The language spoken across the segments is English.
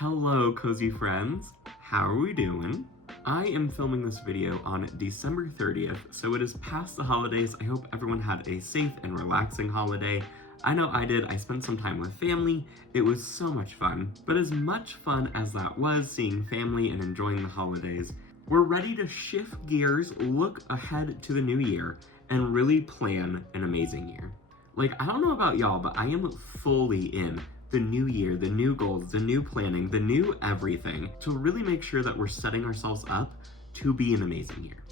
Hello, cozy friends. How are we doing? I am filming this video on December 30th, so it is past the holidays. I hope everyone had a safe and relaxing holiday. I know I did. I spent some time with family. It was so much fun. But as much fun as that was, seeing family and enjoying the holidays, we're ready to shift gears, look ahead to the new year, and really plan an amazing year. Like, I don't know about y'all, but I am fully in the new year, the new goals, the new planning, the new everything, to really make sure that we're setting ourselves up to be an amazing year.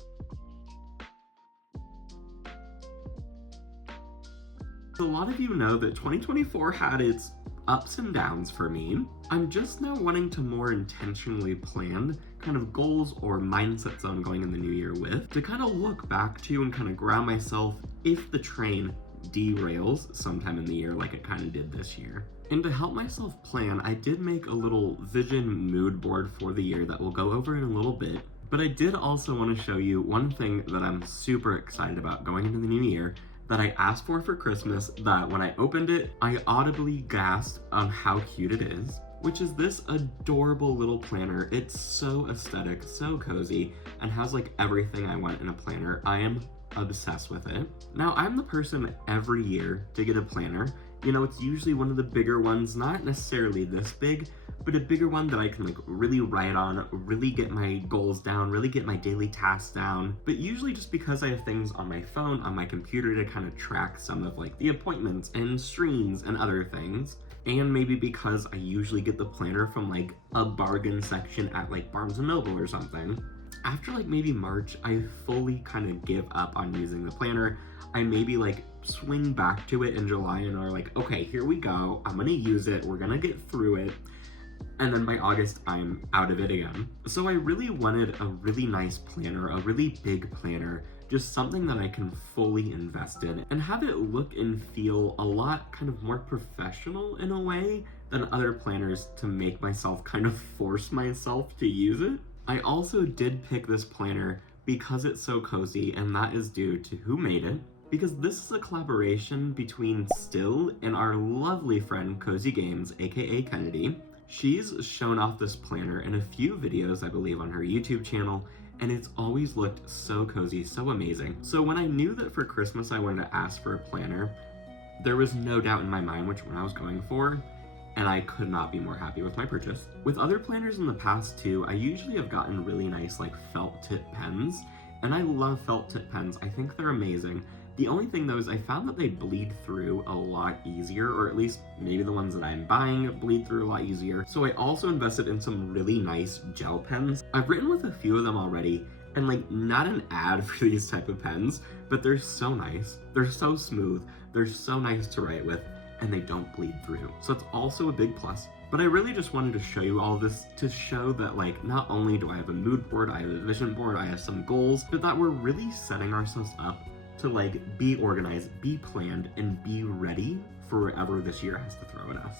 A lot of you know that 2024 had its ups and downs for me. I'm just now wanting to more intentionally plan kind of goals or mindsets I'm going in the new year with, to kind of look back to and kind of ground myself if the train derails sometime in the year like it kind of did this year. And to help myself plan, I did make a little vision mood board for the year that we'll go over in a little bit. But I did also want to show you one thing that I'm super excited about going into the new year that I asked for Christmas, that when I opened it, I audibly gasped on how cute it is, which is this adorable little planner. It's so aesthetic, so cozy, and has like everything I want in a planner. I am obsessed with it. Now, I'm the person every year to get a planner. You know, it's usually one of the bigger ones, not necessarily this big, but a bigger one that I can like really write on, really get my goals down, really get my daily tasks down. But usually just because I have things on my phone, on my computer to kind of track some of like the appointments and streams and other things. And maybe because I usually get the planner from like a bargain section at like Barnes & Noble or something. After like maybe March, I fully kind of give up on using the planner. I maybe like swing back to it in July and are like, okay, here we go. I'm gonna use it. We're gonna get through it. And then by August, I'm out of it again. So I really wanted a really nice planner, a really big planner, just something that I can fully invest in and have it look and feel a lot kind of more professional in a way than other planners, to make myself kind of force myself to use it. I also did pick this planner because it's so cozy, and that is due to who made it. Because this is a collaboration between Still and our lovely friend Cozy Games, aka Kennedy. She's shown off this planner in a few videos, I believe, on her YouTube channel, and it's always looked so cozy, so amazing. So when I knew that for Christmas I wanted to ask for a planner, there was no doubt in my mind which one I was going for, and I could not be more happy with my purchase. With other planners in the past too, I usually have gotten really nice like felt tip pens, and I love felt tip pens. I think they're amazing. The only thing though is I found that they bleed through a lot easier, or at least maybe the ones that I'm buying bleed through a lot easier. So I also invested in some really nice gel pens. I've written with a few of them already, and like, not an ad for these type of pens, but they're so nice. They're so smooth. They're so nice to write with, and they don't bleed through. So it's also a big plus. But I really just wanted to show you all of this to show that like, not only do I have a mood board, I have a vision board, I have some goals, but that we're really setting ourselves up to like be organized, be planned, and be ready for whatever this year has to throw at us.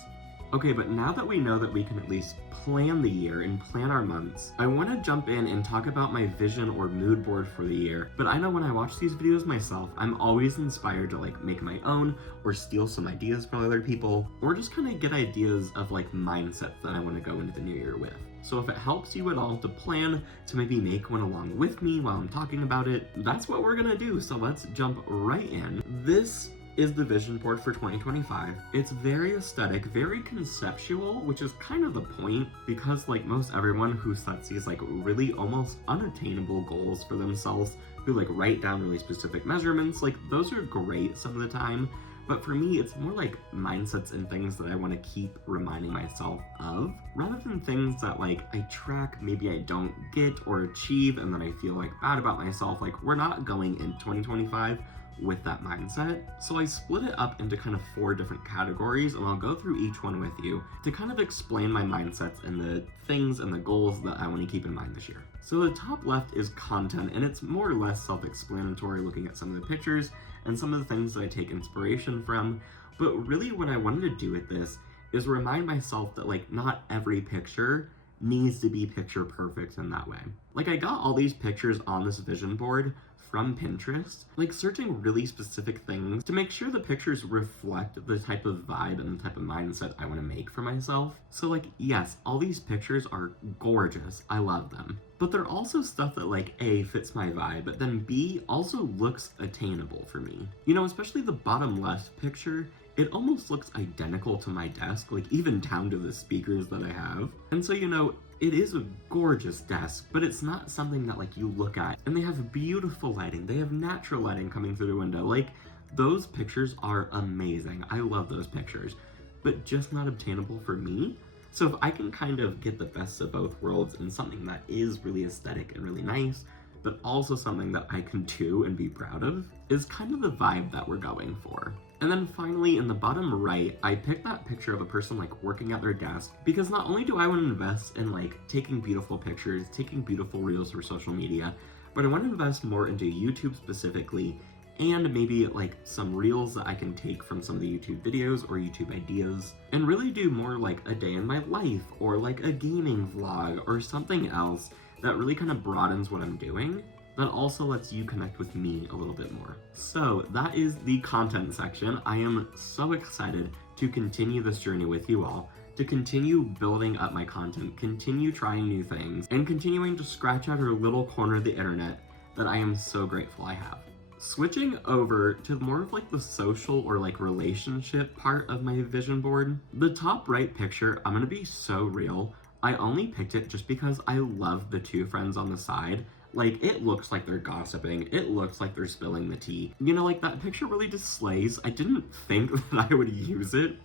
Okay, but now that we know that we can at least plan the year and plan our months, I want to jump in and talk about my vision or mood board for the year. But I know when I watch these videos myself, I'm always inspired to like make my own or steal some ideas from other people, or just kind of get ideas of like mindsets that I want to go into the new year with. So if it helps you at all to plan, to maybe make one along with me while I'm talking about it, that's what we're gonna do. So let's jump right in. This is the vision board for 2025. It's very aesthetic, very conceptual, which is kind of the point, because like most everyone who sets these like really almost unattainable goals for themselves, who like write down really specific measurements, like those are great some of the time. But for me, it's more like mindsets and things that I want to keep reminding myself of, rather than things that like I track, maybe I don't get or achieve, and then I feel like bad about myself. Like, we're not going in 2025 with that mindset. So I split it up into kind of 4 different categories, and I'll go through each one with you to kind of explain my mindsets and the things and the goals that I want to keep in mind this year. So the top left is content, and it's more or less self-explanatory, looking at some of the pictures and some of the things that I take inspiration from. But really what I wanted to do with this is remind myself that like, not every picture needs to be picture perfect in that way. Like, I got all these pictures on this vision board from Pinterest, like searching really specific things to make sure the pictures reflect the type of vibe and the type of mindset I want to make for myself. So like, yes, all these pictures are gorgeous. I love them. But they're also stuff that like A, fits my vibe, but then B, also looks attainable for me. You know, especially the bottom left picture, it almost looks identical to my desk, like even down to the speakers that I have. And so, you know, it is a gorgeous desk, but it's not something that like you look at and they have beautiful lighting. They have natural lighting coming through the window. Like, those pictures are amazing. I love those pictures, but just not obtainable for me. So if I can kind of get the best of both worlds in something that is really aesthetic and really nice, but also something that I can do and be proud of, is kind of the vibe that we're going for. And then finally, in the bottom right, I picked that picture of a person like working at their desk, because not only do I want to invest in like taking beautiful pictures, taking beautiful reels for social media, but I want to invest more into YouTube specifically, and maybe like some reels that I can take from some of the YouTube videos or YouTube ideas, and really do more like a day in my life or like a gaming vlog or something else that really kind of broadens what I'm doing, that also lets you connect with me a little bit more. So that is the content section. I am so excited to continue this journey with you all, to continue building up my content, continue trying new things, and continuing to scratch out our little corner of the internet that I am so grateful I have. Switching over to more of like the social or like relationship part of my vision board, the top right picture, I'm gonna be so real, I only picked it just because I love the two friends on the side. Like, it looks like they're gossiping, it looks like they're spilling the tea. You know, like, that picture really just slays. I didn't think that I would use it,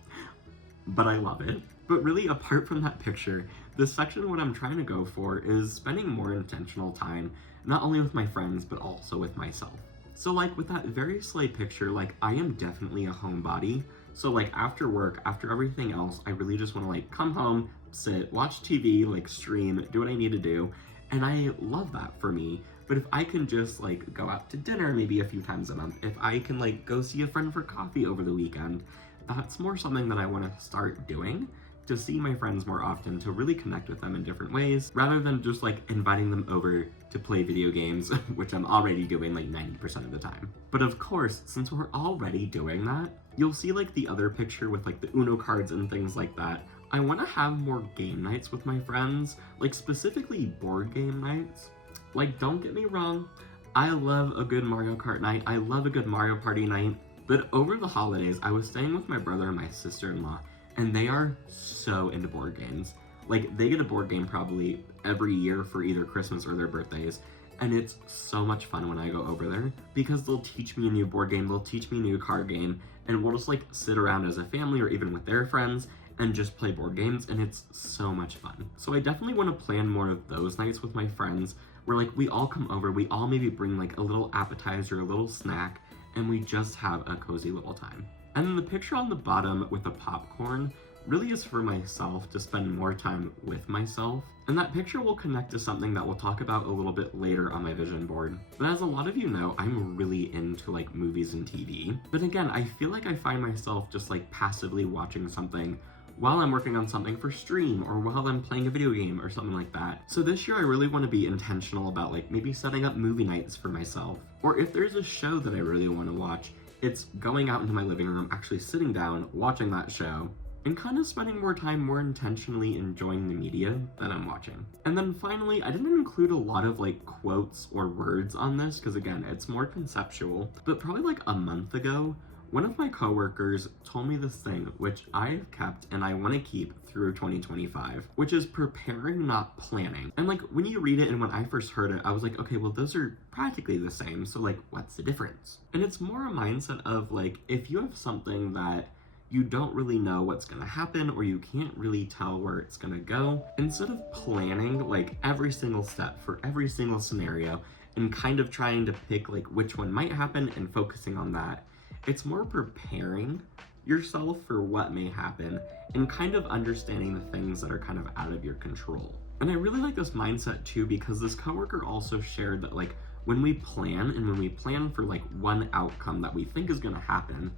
but I love it. But really, apart from that picture, this section, what I'm trying to go for is spending more intentional time, not only with my friends, but also with myself. So like, with that very slay picture, like, I am definitely a homebody. So like, after work, after everything else, I really just want to like come home, sit, watch TV, like stream, do what I need to do. And I love that for me. But if I can just like go out to dinner maybe a few times a month, if I can like go see a friend for coffee over the weekend, that's more something that I want to start doing, to see my friends more often, to really connect with them in different ways, rather than just like inviting them over to play video games, which I'm already doing like 90% of the time. But of course, since we're already doing that, you'll see like the other picture with like the Uno cards and things like that. I want to have more game nights with my friends, like specifically board game nights. Like, don't get me wrong, I love a good Mario Kart night, I love a good Mario Party night, but over the holidays, I was staying with my brother and my sister-in-law, and they are so into board games. Like, they get a board game probably every year for either Christmas or their birthdays, and it's so much fun when I go over there, because they'll teach me a new board game, they'll teach me a new card game, and we'll just like sit around as a family or even with their friends and just play board games, and it's so much fun. So I definitely want to plan more of those nights with my friends, where like we all come over, we all maybe bring like a little appetizer, a little snack, and we just have a cozy little time. And then the picture on the bottom with the popcorn really is for myself, to spend more time with myself. And that picture will connect to something that we'll talk about a little bit later on my vision board. But as a lot of you know, I'm really into like movies and TV. But again, I feel like I find myself just like passively watching something while I'm working on something for stream, or while I'm playing a video game or something like that. So this year I really want to be intentional about like maybe setting up movie nights for myself. Or if there's a show that I really want to watch, it's going out into my living room, actually sitting down, watching that show, and kind of spending more time more intentionally enjoying the media that I'm watching. And then finally, I didn't include a lot of like quotes or words on this, because again, it's more conceptual, but probably like a month ago, one of my coworkers told me this thing, which I've kept and I want to keep through 2025, which is preparing, not planning. And like, when you read it and when I first heard it, I was like, okay, well, those are practically the same. So like, what's the difference? And it's more a mindset of like, if you have something that you don't really know what's gonna happen, or you can't really tell where it's gonna go, instead of planning like every single step for every single scenario and kind of trying to pick like which one might happen and focusing on that, it's more preparing yourself for what may happen and kind of understanding the things that are kind of out of your control. And I really like this mindset too, because this coworker also shared that like, when we plan and when we plan for like one outcome that we think is gonna happen,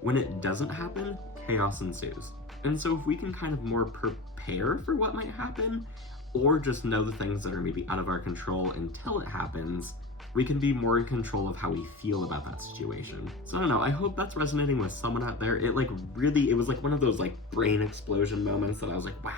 when it doesn't happen, chaos ensues. And so if we can kind of more prepare for what might happen, or just know the things that are maybe out of our control until it happens, we can be more in control of how we feel about that situation. So I don't know, I hope that's resonating with someone out there. It was like one of those like brain explosion moments that I was like, wow,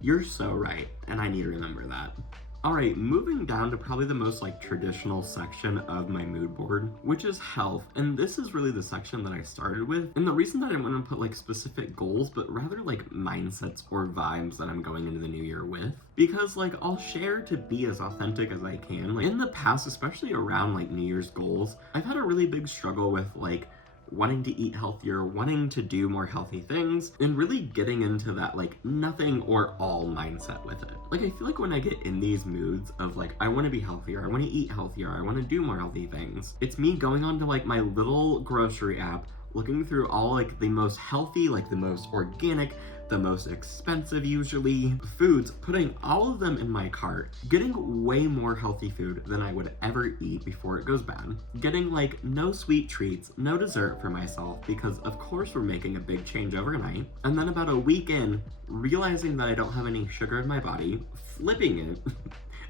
you're so right, and I need to remember that. All right, moving down to probably the most like traditional section of my mood board, which is health. And this is really the section that I started with. And the reason that I want to put like specific goals, but rather like mindsets or vibes that I'm going into the new year with. Because like I'll share to be as authentic as I can. Like in the past, especially around like New Year's goals, I've had a really big struggle with like wanting to eat healthier, wanting to do more healthy things, and really getting into that like nothing or all mindset with it. Like I feel like when I get in these moods of like I want to be healthier, I want to eat healthier, I want to do more healthy things, it's me going on to like my little grocery app, looking through all like the most healthy, like the most organic, the most expensive usually foods, putting all of them in my cart, getting way more healthy food than I would ever eat before it goes bad, getting like no sweet treats, no dessert for myself, because of course we're making a big change overnight, and then about a week in, realizing that I don't have any sugar in my body, flipping it,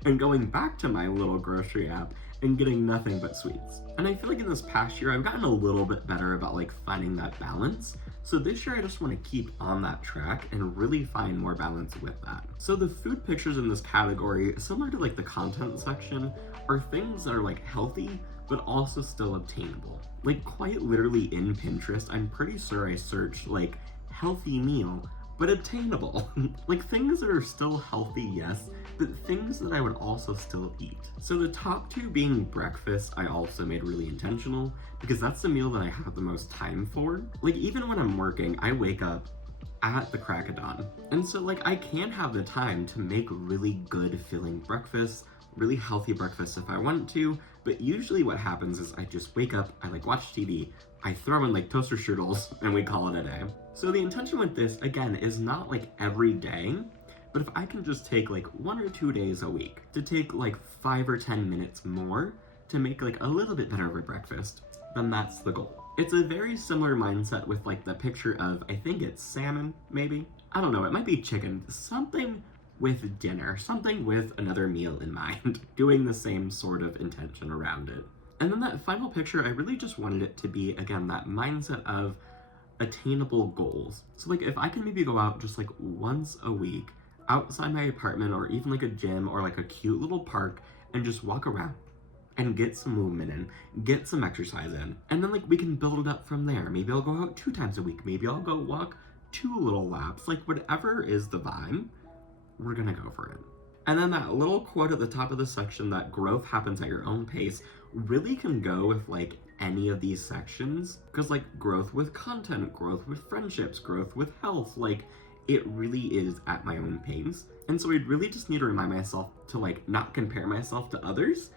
and going back to my little grocery app and getting nothing but sweets. And I feel like in this past year, I've gotten a little bit better about like finding that balance. So this year I just want to keep on that track and really find more balance with that. So the food pictures in this category, similar to like the content section, are things that are like healthy, but also still obtainable. Like quite literally in Pinterest, I'm pretty sure I searched like healthy meal, but obtainable. Like things that are still healthy, yes, but things that I would also still eat. So the top two being breakfast, I also made really intentional because that's the meal that I have the most time for. Like even when I'm working, I wake up at the crack of dawn. And so like I can have the time to make really good filling breakfasts, really healthy breakfasts if I want to, but usually what happens is I just wake up, I like watch TV, I throw in like toaster strudels, and we call it a day. So the intention with this, again, is not like every day, but if I can just take like 1 or 2 days a week to take like 5 or 10 minutes more to make like a little bit better of a breakfast, then that's the goal. It's a very similar mindset with like the picture of, I think it's salmon, maybe? I don't know, it might be chicken, something with dinner, something with another meal in mind, doing the same sort of intention around it. And then that final picture, I really just wanted it to be, again, that mindset of attainable goals. So like if I can maybe go out just like once a week outside my apartment or even like a gym or like a cute little park and just walk around and get some movement in, get some exercise in. And then like we can build it up from there. Maybe I'll go out 2 times a week. Maybe I'll go walk 2 little laps. Like whatever is the vibe, we're gonna go for it. And then that little quote at the top of the section that growth happens at your own pace really can go with like any of these sections, because like growth with content, growth with friendships, growth with health, like it really is at my own pace. And so I really just need to remind myself to like not compare myself to others,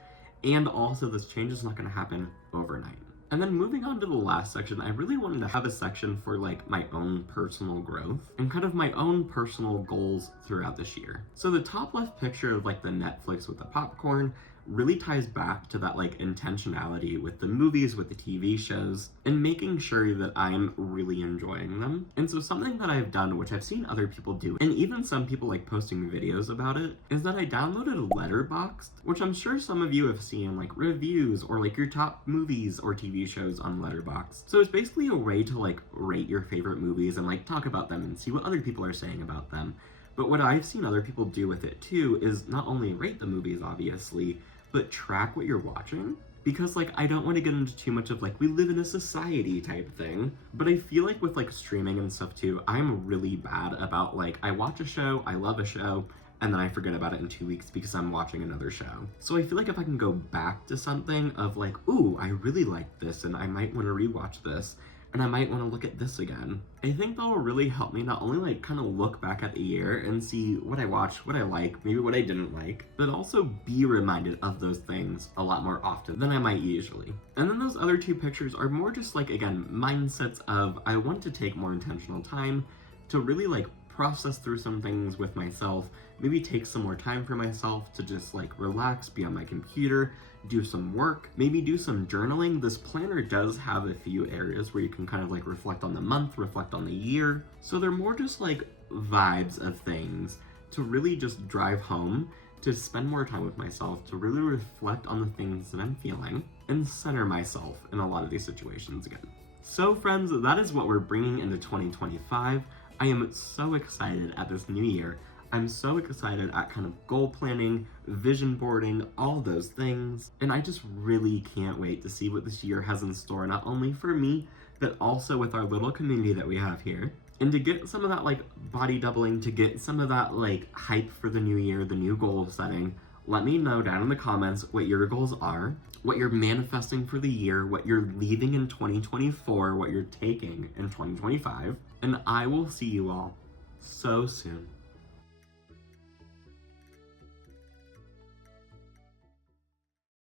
and also this change is not going to happen overnight. And then moving on to the last section, I really wanted to have a section for like my own personal growth and kind of my own personal goals throughout this year. So the top left picture of like the Netflix with the popcorn really ties back to that like intentionality with the movies, with the TV shows, and making sure that I'm really enjoying them. And so something that I've done, which I've seen other people do, and even some people like posting videos about it, is that I downloaded Letterboxd, which I'm sure some of you have seen like reviews or like your top movies or TV shows on Letterboxd. So it's basically a way to like rate your favorite movies and like talk about them and see what other people are saying about them. But what I've seen other people do with it too is not only rate the movies, obviously, but track what you're watching. Because like I don't want to get into too much of like we live in a society type thing, but I feel like with like streaming and stuff too, I'm really bad about like I watch a show, I love a show, and then I forget about it in 2 weeks because I'm watching another show. So I feel like if I can go back to something of like, ooh, I really like this and I might want to rewatch this, and I might want to look at this again, I think that will really help me not only like kind of look back at the year and see what I watched, what I like, maybe what I didn't like, but also be reminded of those things a lot more often than I might usually. And then those other 2 pictures are more just like, again, mindsets of I want to take more intentional time to really like process through some things with myself, maybe take some more time for myself to just like relax, be on my computer, do some work, maybe do some journaling. This planner does have a few areas where you can kind of like reflect on the month, reflect on the year. So they're more just like vibes of things to really just drive home, to spend more time with myself, to really reflect on the things that I'm feeling, and center myself in a lot of these situations again. So friends, that is what we're bringing into 2025. I am so excited at this new year. I'm so excited at kind of goal planning, vision boarding, all those things. And I just really can't wait to see what this year has in store, not only for me, but also with our little community that we have here. And to get some of that like body doubling, to get some of that like hype for the new year, the new goal setting, let me know down in the comments what your goals are, what you're manifesting for the year, what you're leaving in 2024, what you're taking in 2025. And I will see you all so soon.